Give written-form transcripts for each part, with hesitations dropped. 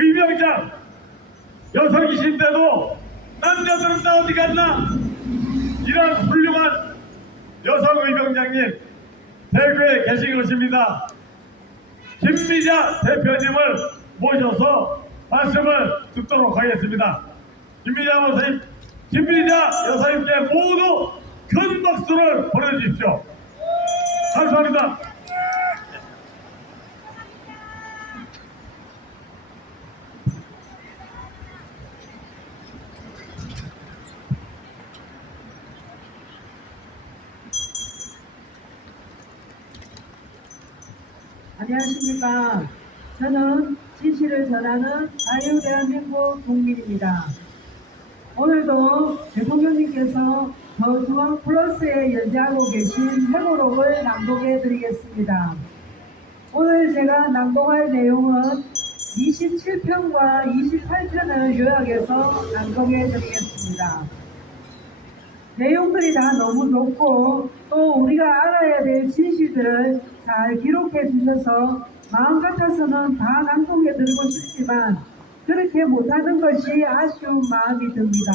의병장 여성이신데도 남자들은 다 어디 갔나? 이런 훌륭한 여성 의병장님 대구에 계신 것입니다. 김미자 대표님을 모셔서 말씀을 듣도록 하겠습니다. 김미자 여사님께 모두 큰 박수를 보내주십시오. 감사합니다. 안녕하십니까. 저는 진실을 전하는 자유대한민국 국민입니다. 오늘도 대통령님께서 더 중앙 플러스에 연재하고 계신 회고록을 낭독해 드리겠습니다. 오늘 제가 낭독할 내용은 27편과 28편을 요약해서 낭독해 드리겠습니다. 내용들이 다 너무 좋고 또 우리가 알아야 될 진실들을 잘 기록해 주셔서 마음 같아서는 다 낭독해 드리고 싶지만 그렇게 못하는 것이 아쉬운 마음이 듭니다.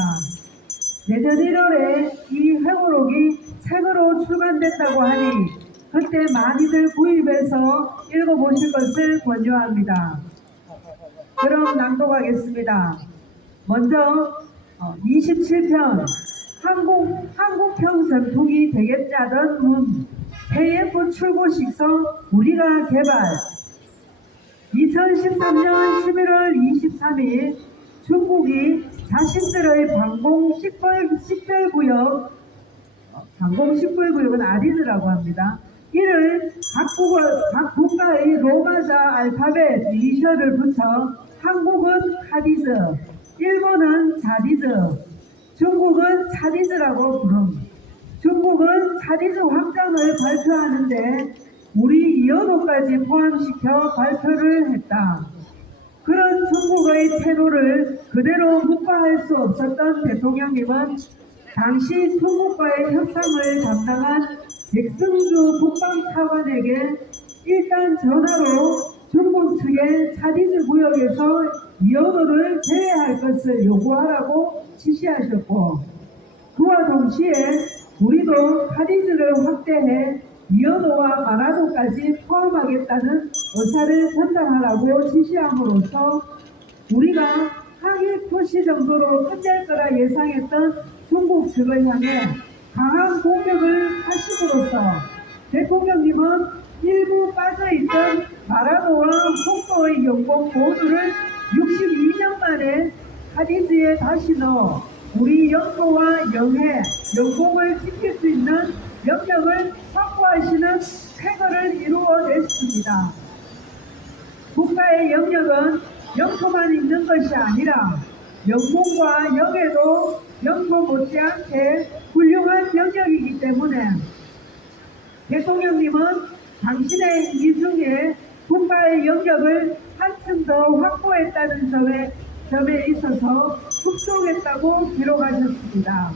내년 1월에 이 회고록이 책으로 출간됐다고 하니 그때 많이들 구입해서 읽어보실 것을 권유합니다. 그럼 낭독하겠습니다. 먼저 27편 한국형 전통이 되겠다던 문 KF 출고식서 우리가 개발 2013년 11월 23일 중국이 자신들의 방공 식별구역은 아리즈라고 합니다. 이를 각 국가의 로마자 알파벳 이니셜을 붙여 한국은 카디즈, 일본은 자디즈, 중국은 차디즈라고 부름. 중국은 차디즈 확장을 발표하는데 우리 이어도까지 포함시켜 발표를 했다. 그런 중국의 태도를 그대로 묵과할 수 없었던 대통령님은 당시 중국과의 협상을 담당한 백승주 국방차관에게 일단 전화로 중국 측의 차디즈 구역에서 이어도를 제외할 것을 요구하라고 지시하셨고 그와 동시에 우리도 차디즈를 확대해 이어도와 마라도까지 포함하겠다는 의사를 전달하라고 지시함으로써 우리가 항일 표시 정도로 끝낼 거라 예상했던 중국 측을 향해 강한 공격을 하심으로써 대통령님은 일부 빠져있던 마라도와 홍도의 영공 모두를 62년 만에 카디즈에 다시 넣어 우리 영토와 영해, 영공을 지킬 수 있는 영역을 확보하시는 쾌거를 이루어냈습니다. 국가의 영역은 영토만 있는 것이 아니라 영공과 영해도 영토 못지않게 훌륭한 영역이기 때문에 대통령님은 당신의 이 중에 국가의 영역을 한층 더 확보했다는 점에 있어서 흡족했다고 기록하셨습니다.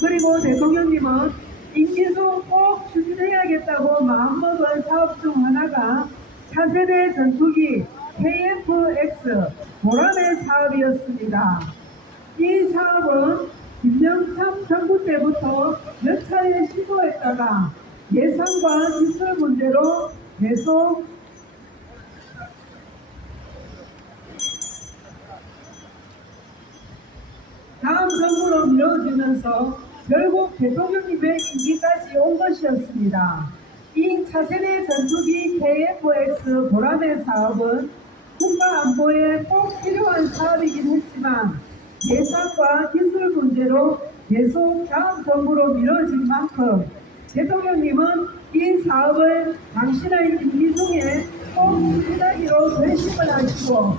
그리고 대통령님은 임기수 꼭 추진해야겠다고 마음먹은 사업 중 하나가 차세대 전투기 KF-X 보람의 사업이었습니다. 이 사업은 김영삼 정부 때부터 몇 차례 시도했다가 예산과 기술 문제로 계속 다음 정부로 미뤄지면서 결국 대통령님의 임기까지 온 것이었습니다. 이 차세대 전투기 KF-X 보람의 사업은 국가 안보에 꼭 필요한 사업이긴 했지만 예산과 기술 문제로 계속 다음 정부로 미뤄진 만큼 대통령님은 이 사업을 당신의 임기 중에 꼭 추진하기로 결심을 하시고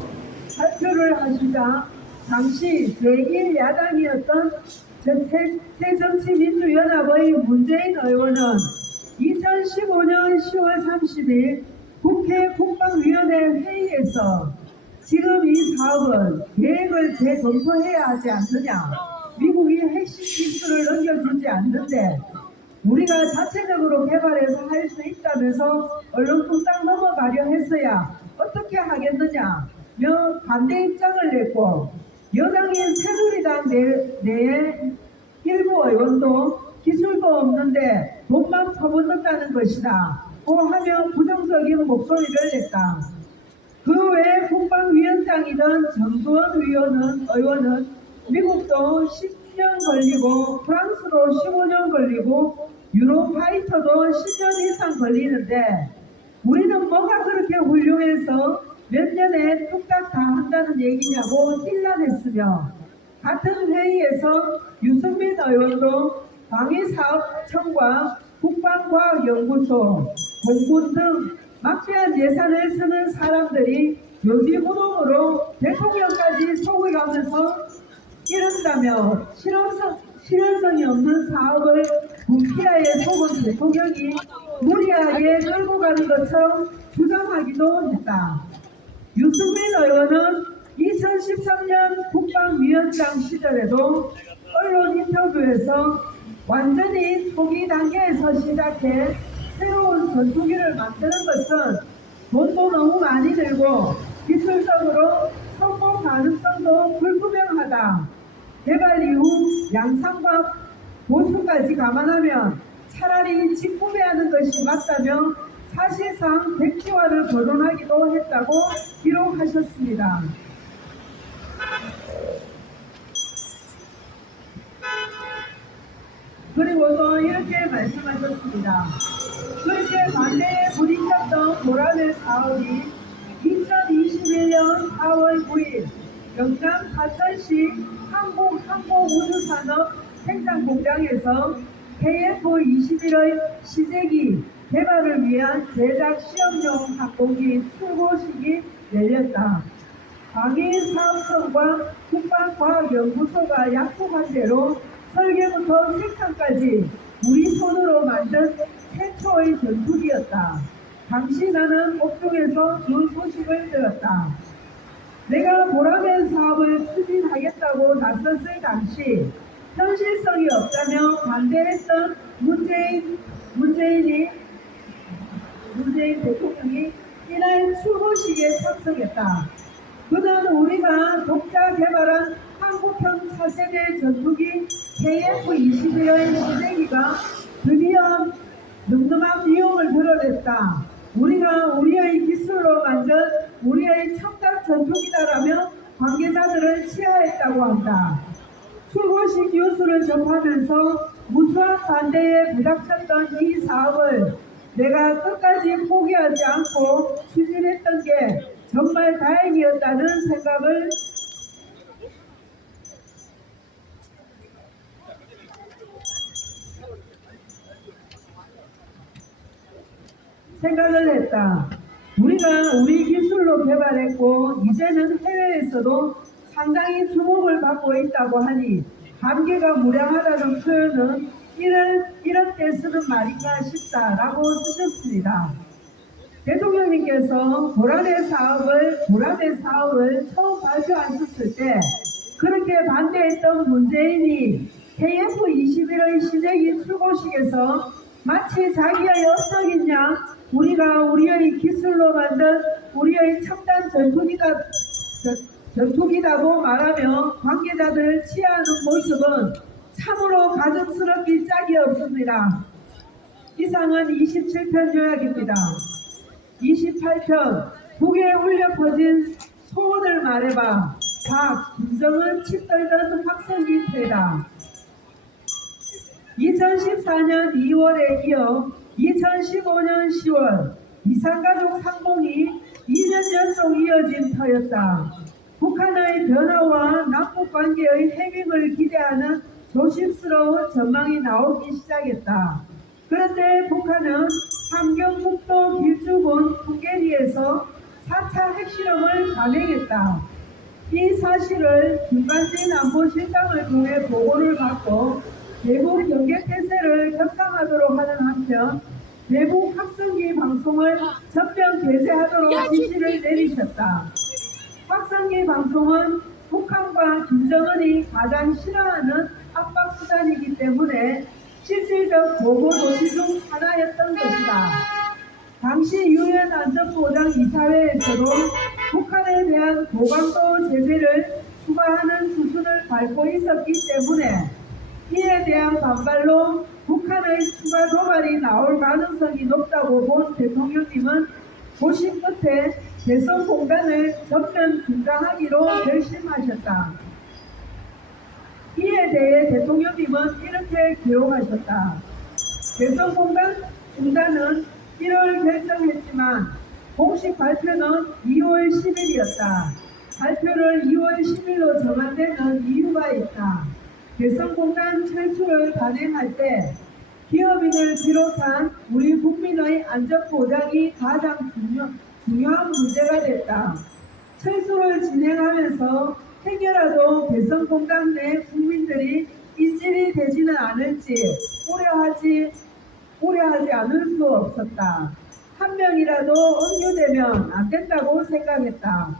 발표를 하시자 당시 제1야당이었던 새정치민주연합의 문재인 의원은 2015년 10월 30일 국회 국방위원회 회의에서 지금 이 사업은 계획을 재검토해야 하지 않느냐, 미국이 핵심 기술을 넘겨주지 않는데 우리가 자체적으로 개발해서 할 수 있다면서 얼른 뚝딱 넘어가려 했어야 어떻게 하겠느냐며 반대 입장을 냈고 여당인 새누리당 내의 일부 의원도 기술도 없는데 돈만 퍼붓는다는 것이다 고 하며 부정적인 목소리를 냈다. 그 외 국방위원장이던 정두원 의원은 미국도 10년 걸리고 프랑스도 15년 걸리고 유로파이터도 10년 이상 걸리는데 우리는 뭐가 그렇게 훌륭해서 몇 년에 뚝딱 다 한다는 얘기냐고 힐난했으며 같은 회의에서 유승민 의원도 방위사업청과 국방과학연구소, 공군 등 막대한 예산을 쓰는 사람들이 요지부동으로 대통령까지 속여가면서 이른다며 실효성이 없는 사업을 군피하에 속은 대통령이 무리하게 끌고 가는 것처럼 주장하기도 했다. 유승민 의원은 2013년 국방위원장 시절에도 언론 인터뷰에서 완전히 초기 단계에서 시작해 새로운 전투기를 만드는 것은 돈도 너무 많이 들고 기술적으로 성공 가능성도 불투명하다. 개발 이후 양상과 보수까지 감안하면 차라리 직구매하는 것이 맞다며 사실상 백지화를 거론하기도 했다고 기록하셨습니다. 그리고 또 이렇게 말씀하셨습니다. 그렇게 반대에 부딪혔던 보라매 사업이 2021년 4월 9일 영남 사천시 항공우주산업 생산공장에서 KF-21의 시제기 개발을 위한 제작 시험용 항공기 출고식이 열렸다. 방위사업청과 국방과학연구소가 약속한 대로 설계부터 생산까지 우리 손으로 만든 최초의 전투기였다. 당시 나는 옥중에서 그 소식을 들었다. 내가 보라매 사업을 추진하겠다고 나섰을 당시 현실성이 없다며 반대했던 문재인 대통령이 이날 출고식에 참석했다. 그는 우리가 독자 개발한 한국형 차세대 전투기 KF-21의 시제기가 드디어 늠름한 비용을 드러냈다. 우리가 우리의 기술로 만든 우리의 첨단 전투기다라며 관계자들을 치하했다고 한다. 출고식 뉴스를 접하면서 무수한 반대에 부닥쳤던 이 사업을 내가 끝까지 포기하지 않고 추진했던 게 정말 다행이었다는 생각을 했다. 우리가 우리 기술로 개발했고 이제는 해외에서도 상당히 주목을 받고 있다고 하니 감개가 무량하다는 표현은 이런 때 쓰는 말인가 싶다라고 쓰셨습니다. 대통령님께서 보라매 사업을 처음 발표하셨을 때 그렇게 반대했던 문재인이 KF-21의 시제기 출고식에서 마치 자기의 업적인 양 우리가 우리의 기술로 만든 우리의 첨단 전투기다고 말하며 관계자들을 치하하는 모습은 참으로 가증스럽기 짝이 없습니다. 이상은 27편 요약입니다. 28편 북에 울려 퍼진 소원을 말해봐. 김정은 칩 떨던 확성기 패다. 2014년 2월에 이어 2015년 10월 이산가족 상봉이 2년 연속 이어진 터였다. 북한의 변화와 남북관계의 해빙을 기대하는 조심스러운 전망이 나오기 시작했다. 그런데 북한은 함경북도 길주군 풍계리에서 4차 핵실험을 감행했다. 이 사실을 김관진 안보실장을 통해 보고를 받고 대북 경계태세를 격상하도록 하는 한편 대북 확성기 방송을 전면 개최하도록 지시를 내리셨다. 확성기 방송은 북한과 김정은이 가장 싫어하는 압박수단이기 때문에 실질적 보고 도시 중 하나였던 것이다. 당시 유엔 안전보장 이사회에서도 북한에 대한 고강도 제재를 추가하는 수순을 밟고 있었기 때문에 이에 대한 반발로 북한의 추가 도발이 나올 가능성이 높다고 본 대통령님은 고심 끝에 개성공단을 전면 중단하기로 결심하셨다. 이에 대해 대통령님은 이렇게 기록하셨다. 개성공단 중단은 1월 결정했지만 공식 발표는 2월 10일이었다. 발표를 2월 10일로 정한 데는 이유가 있다. 개성공단 철수를 단행할 때 기업인을 비롯한 우리 국민의 안전보장이 가장 중요한 문제가 됐다. 철수를 진행하면서 행여라도 개성공단 내 국민들이 인질이 되지는 않을지 우려하지 않을 수 없었다. 한 명이라도 억류되면 안 된다고 생각했다.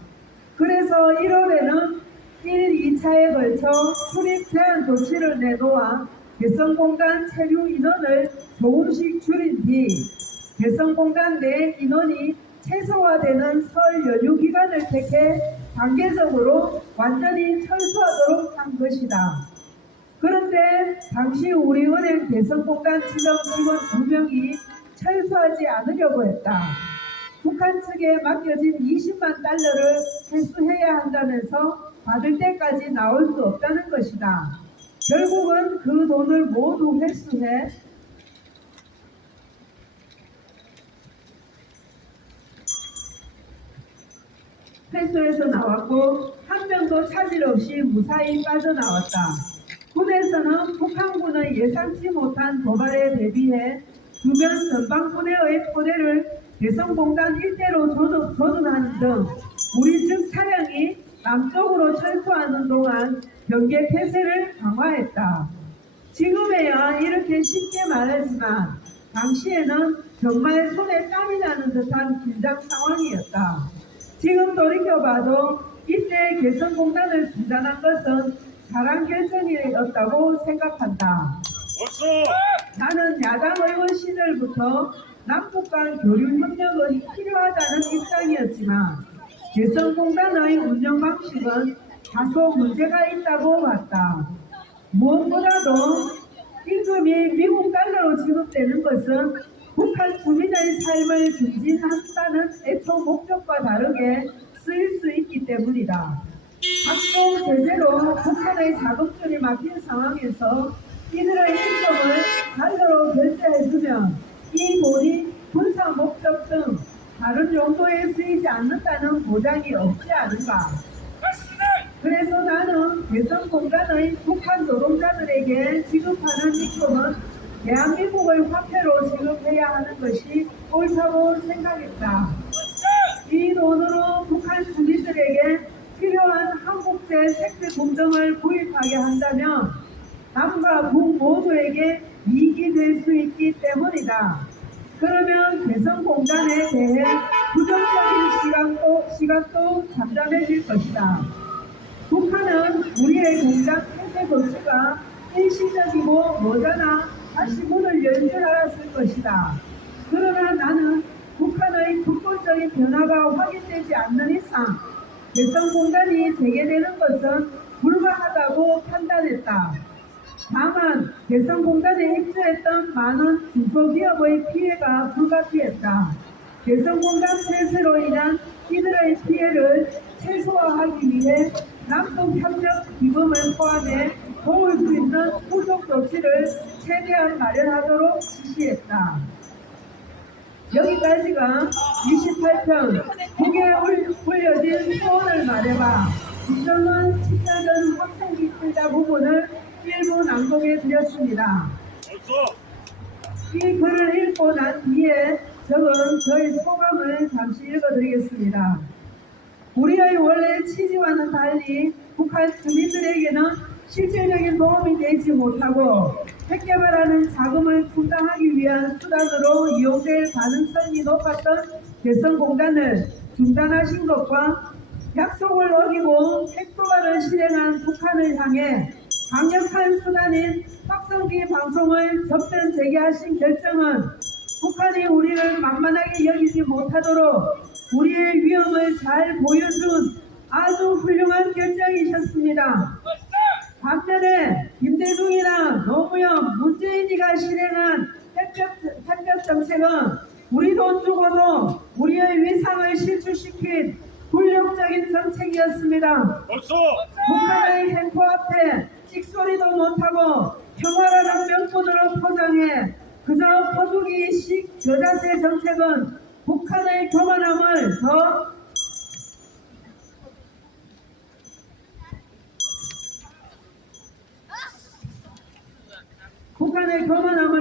그래서 1월에는 1, 2차에 걸쳐 출입 제한 조치를 내놓아 개성공단 체류 인원을 조금씩 줄인 뒤 개성공단 내 인원이 최소화되는 설 연휴 기간을 택해 단계적으로 완전히 철수하도록 한 것이다. 그런데 당시 우리은행 개성공단 지점 직원 2명이 철수하지 않으려고 했다. 북한 측에 맡겨진 20만 달러를 회수해야 한다면서 받을 때까지 나올 수 없다는 것이다. 결국은 그 돈을 모두 회수해서 나왔고 한 명도 차질 없이 무사히 빠져나왔다. 군에서는 북한군의 예상치 못한 도발에 대비해 주변 전방군의 포대를 개성공단 일대로 조준하는 등 우리 측 차량이 남쪽으로 철수하는 동안 경계 폐쇄를 강화했다. 지금에야 이렇게 쉽게 말하지만 당시에는 정말 손에 땀이 나는 듯한 긴장 상황이었다. 지금 돌이켜봐도 이때 개성공단을 중단한 것은 잘한 결정이었다고 생각한다. 나는 야당 의원 시절부터 남북 간 교류 협력은 필요하다는 입장이었지만 개성공단의 운영 방식은 다소 문제가 있다고 봤다. 무엇보다도 임금이 미국 달러로 지급되는 것은 북한 주민의 삶을 증진한다는 애초 목적과 다르게 쓰일 수 있기 때문이다. 각종 제재로 북한의 자금줄이 막힌 상황에서 이들의 임금을 달러로 결제해주면 이 돈이 군사 목적 등 다른 용도에 쓰이지 않는다는 보장이 없지 않은가. 그래서 나는 개성공단의 북한 노동자들에게 지급하는 임금은 대한민국의 화폐로 지급해야 하는 것이 옳다고 생각했다. 이 돈으로 북한 주민들에게 필요한 한국제 색채 공정을 구입하게 한다면 남과 북 모두에게 이익이 될 수 있기 때문이다. 그러면 개성공단에 대해 부정적인 시각도 잠잠해질 것이다. 북한은 우리의 공장 폐쇄 조치가 일시적이고 머지않아 다시 문을 열 줄 알았을 것이다. 그러나 나는 북한의 근본적인 변화가 확인되지 않는 이상 개성공단이 재개되는 것은 불가하다고 판단했다. 다만 개성공단에 입주했던 많은 중소기업의 피해가 불가피했다. 개성공단 폐쇄로 인한 이들의 피해를 최소화하기 위해 남북협력 기금을 포함해 도울 수 있는 후속 조치를 최대한 마련하도록 지시했다. 여기까지가 28편 북에 올려진 소원을 말해봐 국정원 집단전 학생기 필자 부분을 일부 낭독해 드렸습니다. 이 글을 읽고 난 뒤에 적은 저희 소감을 잠시 읽어드리겠습니다. 우리의 원래 취지와는 달리 북한 주민들에게는 실질적인 도움이 되지 못하고 핵개발하는 자금을 충당하기 위한 수단으로 이용될 가능성이 높았던 개성공단을 중단하신 것과 약속을 어기고 핵도발을 실행한 북한을 향해 강력한 수단인 확성기 방송을 접견 재개하신 결정은 북한이 우리를 만만하게 여기지 못하도록 우리의 위험을 잘 보여준 아주 훌륭한 결정이셨습니다. 반면에 김대중이나 노무현, 문재인이가 실행한 햇볕 정책은 우리 돈 주고도 우리의 위상을 실추시킨 굴욕적인 정책이었습니다. 북한의 행포 앞에 찍소리도 못하고 평화라는 명분으로 포장해 그저 퍼주기식 저자세 정책은 북한의 교만함을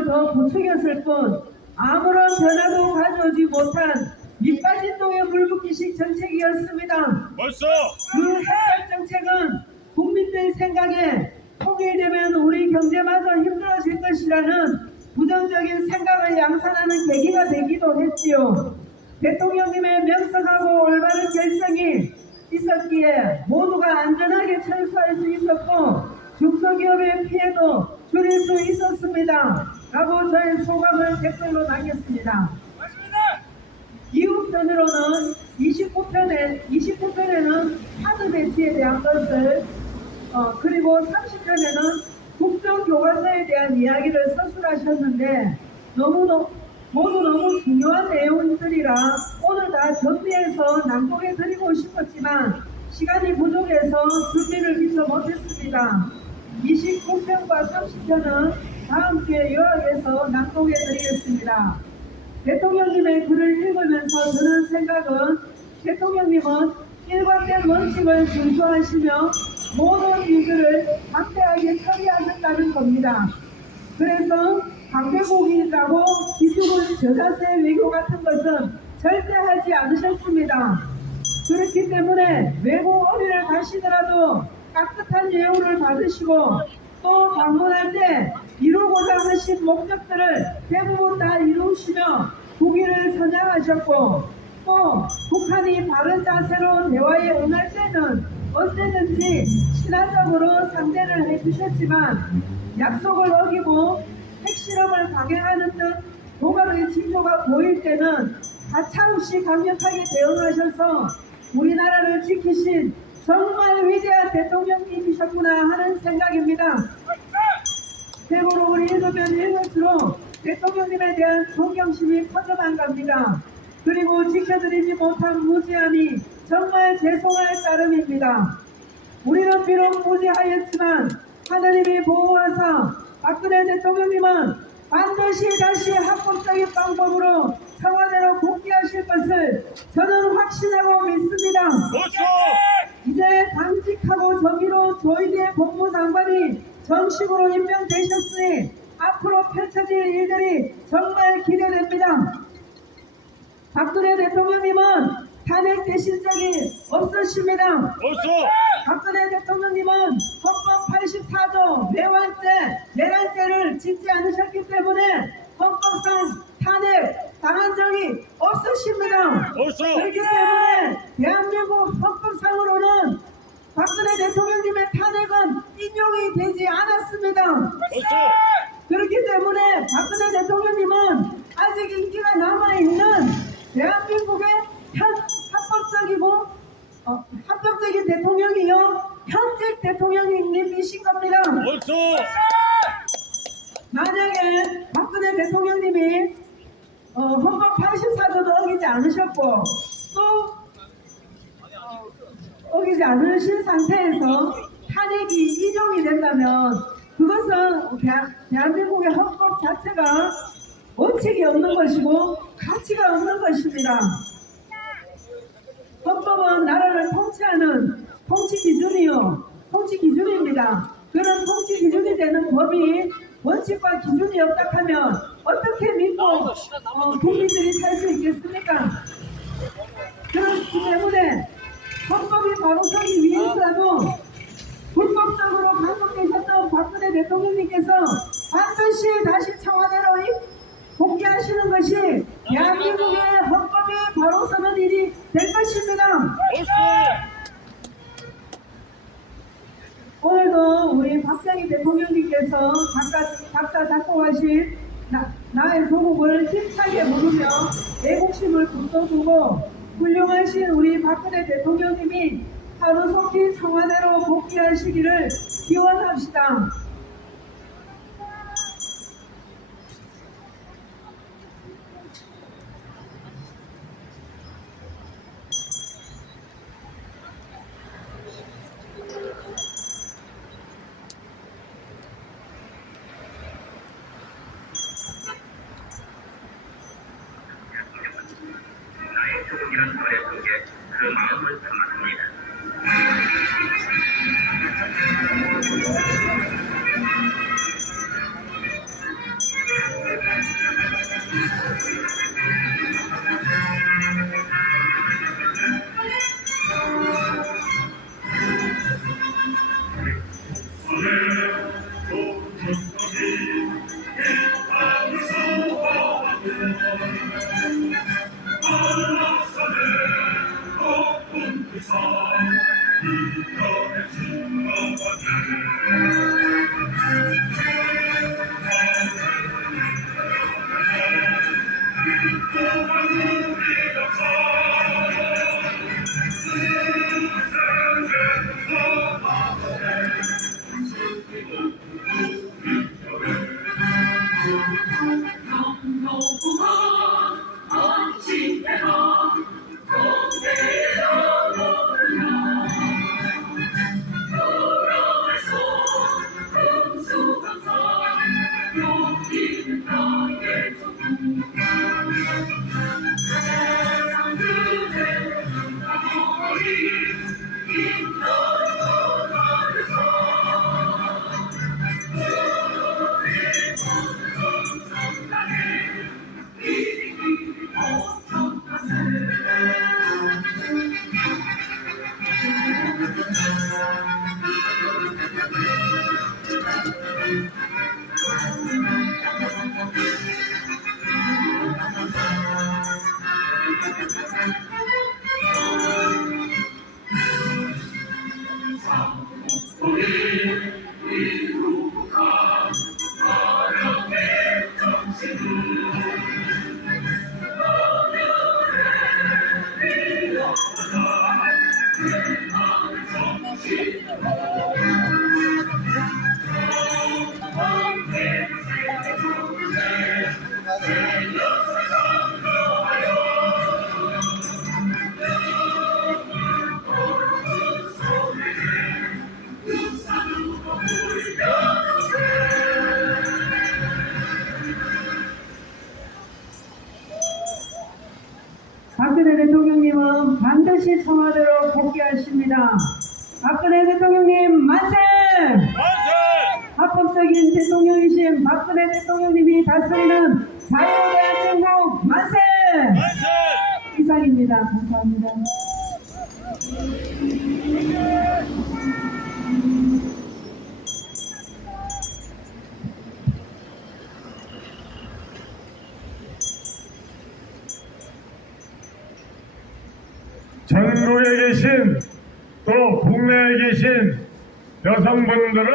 더 부추겼을 뿐 아무런 변화도 가져오지 못한 밑빠진 동의 물붓기식 정책이었습니다. 그 햇볕 정책은 국민들 생각에 통일되면 우리 경제마저 힘들어질 것이라는 부정적인 생각을 양산하는 계기가 되기도 했지요. 대통령님의 명석하고 올바른 결정이 있었기에 모두가 안전하게 철수할 수 있었고 중소기업의 피해도 줄일 수 있었습니다. 라고 저의 소감을 댓글로 남겼습니다. 이웃편으로는 29편에는 사드 배치에 대한 것을 그리고 30편에는 국정교과서에 대한 이야기를 서술하셨는데 모두 너무 중요한 내용들이라 오늘 다 정리해서 낭독해 드리고 싶었지만 시간이 부족해서 준비를 미처 못했습니다. 29편과 30편은 다음 주에 요약해서 낭독해 드리겠습니다. 대통령님의 글을 읽으면서 드는 생각은 대통령님은 일관된 원칙을 준수하시며 모든 일들을 담대하게 처리하셨다는 겁니다. 그래서 강대국이라고 기죽은 저자세 외교 같은 것은 절대 하지 않으셨습니다. 그렇기 때문에 외국 어디를 가시더라도 깍듯한 예우를 받으시고 또 방문할 때 이루고자 하신 목적들을 대부분 다 이루시며 국위를 선양하셨고 또 북한이 바른 자세로 대화에 응할 때는 언제든지 신화적으로 상대를 해주셨지만 약속을 어기고 핵실험을 강행하는 듯 도발의 징조가 보일 때는 가차없이 강력하게 대응하셔서 우리나라를 지키신 정말 위대한 대통령님이셨구나 하는 생각입니다. 최고로 읽으면 읽을수록 대통령님에 대한 존경심이 커져만 갑니다. 그리고 지켜드리지 못한 무지함이 정말 죄송할 따름입니다. 우리는 비록 무지하였지만 하나님이 보호하사 박근혜 대통령님은 반드시 다시 합법적인 방법으로 청와대로 복귀하실 것을 저는 확신하고 믿습니다. 이제 당직하고 정의로 조희대 법무장관이 정식으로 임명되셨으니 앞으로 펼쳐질 일들이 정말 기대됩니다. 박근혜 대통령님은 탄핵되신 적이 없으십니다. 박근혜 대통령님은 헌법 84조 내란죄를 짓지 않으셨기 때문에 헌법상 탄핵 당한 적이 없으십니다. 그렇기 때문에 대한민국 헌법상으로는 박근혜 대통령님의 탄핵은 인용이 되지 않았습니다. 그렇기 때문에 박근혜 대통령님은 아직 인기가 남아있는 대한민국의 합법적인 대통령이요 현직 대통령님이신 겁니다. 만약에 박근혜 대통령님이 헌법 84조도 어기지 않으셨고 또 어기지 않으신 상태에서 탄핵이 인용이 된다면 그것은 대한민국의 헌법 자체가 원칙이 없는 것이고 가치가 없는 것입니다. 헌법은 나라를 통치하는 통치 기준입니다. 그런 통치 기준이 되는 법이 원칙과 기준이 없다 하면 어떻게 믿고 국민들이 살 수 있겠습니까? 그렇기 때문에 헌법이 바로 서기 위해서라도 불법적으로 감옥되셨던 박근혜 대통령님께서 반드시 다시 청와대로 복귀하시는 것이 대한민국의 헌법이 바로 서는 일이 될 것입니다. 오늘도 우리 박정희 대통령님께서 작사 작곡하신 나의 조국을 힘차게 부르며 애국심을 북돋우고 훌륭하신 우리 박근혜 대통령님이 하루속히 청와대로 복귀하시기를 기원합시다. 나의 조국이란 말의 속에 그 마음을 담았습니다. 박근혜 대통령님은 반드시 청와대로 복귀하십니다. 박근혜 대통령님 만세! 합법적인 대통령이신 박근혜 대통령님이 다스리는 자유대한민국 만세! 이상입니다. 감사합니다. 전국에 계신 또 국내에 계신 여성분들은